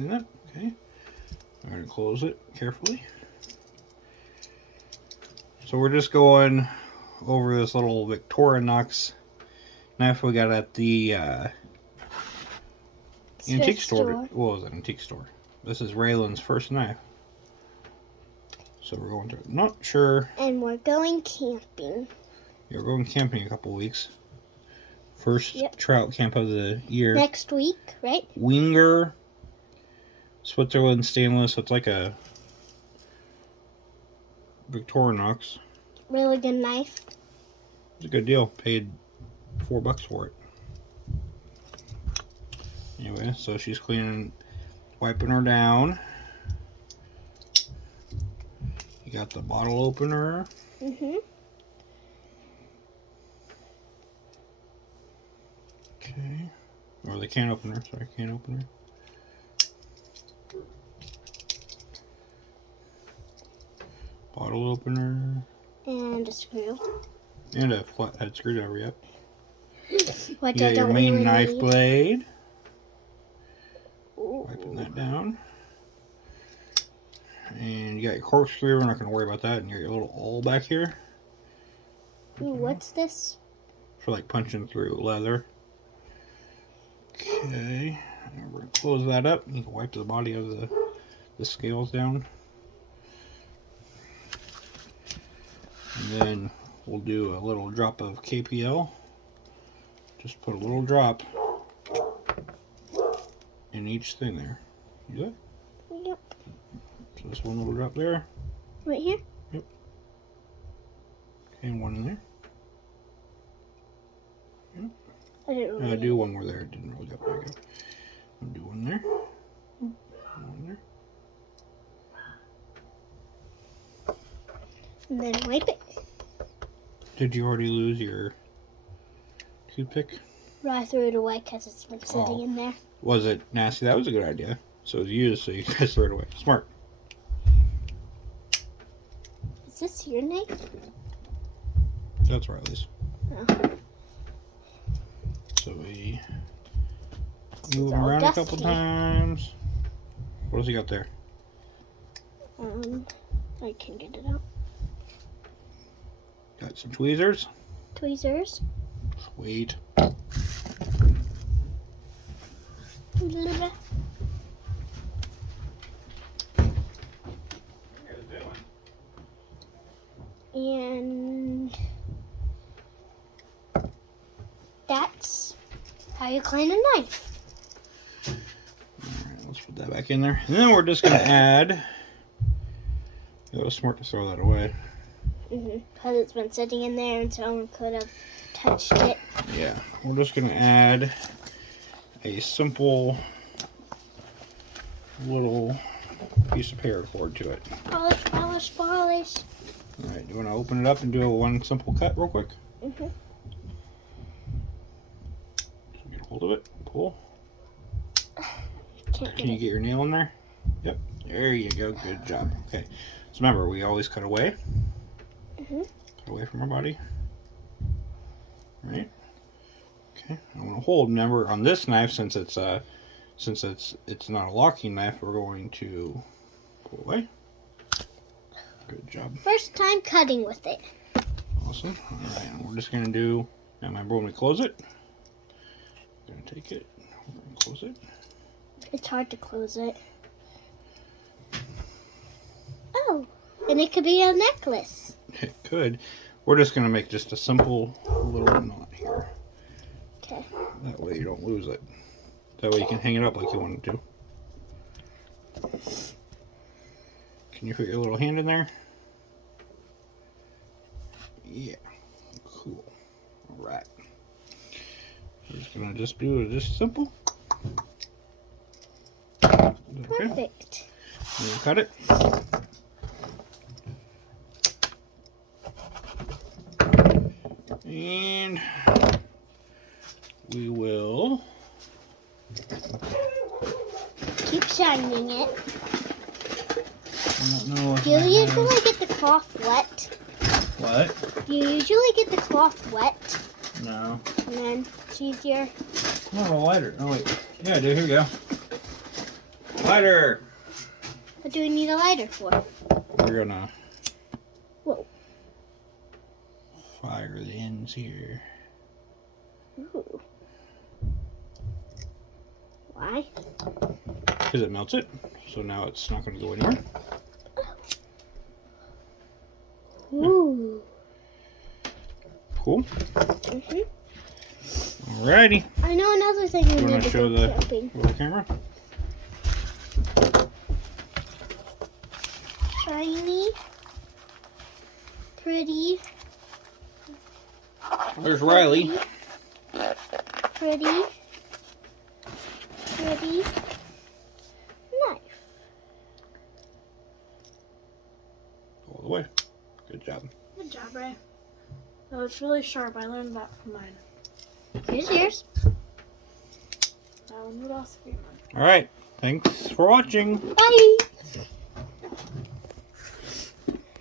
clean that. Okay. I'm going to close it carefully. So we're just going over this little Victorinox knife we got at the antique store. What was it? Antique store. This is Raylan's first knife. So we're going to, not sure. And we're going camping. Yeah, we're going camping in a couple weeks. First trout camp of the year. Next week, right? Winger, Switzerland stainless. It's like a Victorinox. Really good knife. It's a good deal. Paid $4 for it. Anyway, so she's cleaning, wiping her down. You got the bottle opener. Mm-hmm. Okay. Or the can opener. Sorry, can opener. Bottle opener. And a screw. And a flathead screwdriver, yep. Which You I got don't your main really knife need. blade. Ooh. Wiping that down. And you got your corkscrew. We're not going to worry about that. And you got your little awl back here. Ooh, what's this? For like punching through leather. Okay. And we're going to close that up. You can wipe the body of the scales down. And then we'll do a little drop of KPL. Just put a little drop in each thing there. You do that? Yep. So this one little drop there. Right here? Yep. Okay, and one in there. Yep. I didn't really Do one more there. It didn't really go. There you go. I'll do one there. One there. And then wipe it. Did you already lose your toothpick? Well, I threw it away because it's been sitting in there. Was it nasty? That was a good idea. So it was used, so you guys threw it away. Smart. Is this your knife? That's Riley's. Oh. So we move him around a couple times. What else you got there? I can get it out. Got some tweezers. Tweezers. Sweet. Lube. And that's how you clean a knife. Alright, let's put that back in there. And then we're just going to add... It was smart to throw that away. Because it's been sitting in there and someone could have touched it. Yeah, we're just going to add a simple little piece of paracord to it. Polish, polish, polish. Alright, do you want to open it up and do a one simple cut real quick? Mm-hmm. So get a hold of it, pull. Can't Can you get your nail in there? Yep, there you go, good job. Okay, so remember, we always cut away. Mm-hmm. Cut away from our body. Right? Okay, I want to hold. Remember, on this knife, since it's not a locking knife, we're going to pull away. Good job. First time cutting with it. Awesome. Alright, and we're just going to do, now remember when we close it, we're going to take it, we're going to close it. It's hard to close it. Oh, and it could be a necklace. It could. We're just going to make just a simple little knot here. Okay. That way you don't lose it. That way you can hang it up like you wanted to. Can you put your little hand in there? Yeah. Cool. Alright. We're just going to just do it just simple. Okay. Perfect. You cut it. And we will Keep shining it. I don't know if Do you I have- usually get the cloth wet? What? Do you usually get the cloth wet? No. And then it's easier. Oh, a lighter. Oh, wait. Yeah, I do. Here we go. Lighter. What do we need a lighter for? We're gonna Whoa. fire the ends here. Ooh. Why? Because it melts it. So now it's not going to go anywhere. Ooh. Cool. Mhm. Alrighty. I know another thing we You want need to to show go the camping. little camera? Shiny, pretty, There's Riley. pretty, knife. All the way. Good job. Good job, Ray. That was really sharp. I learned that from mine. Here's yours. That one would also be mine. Alright. Thanks for watching. Bye.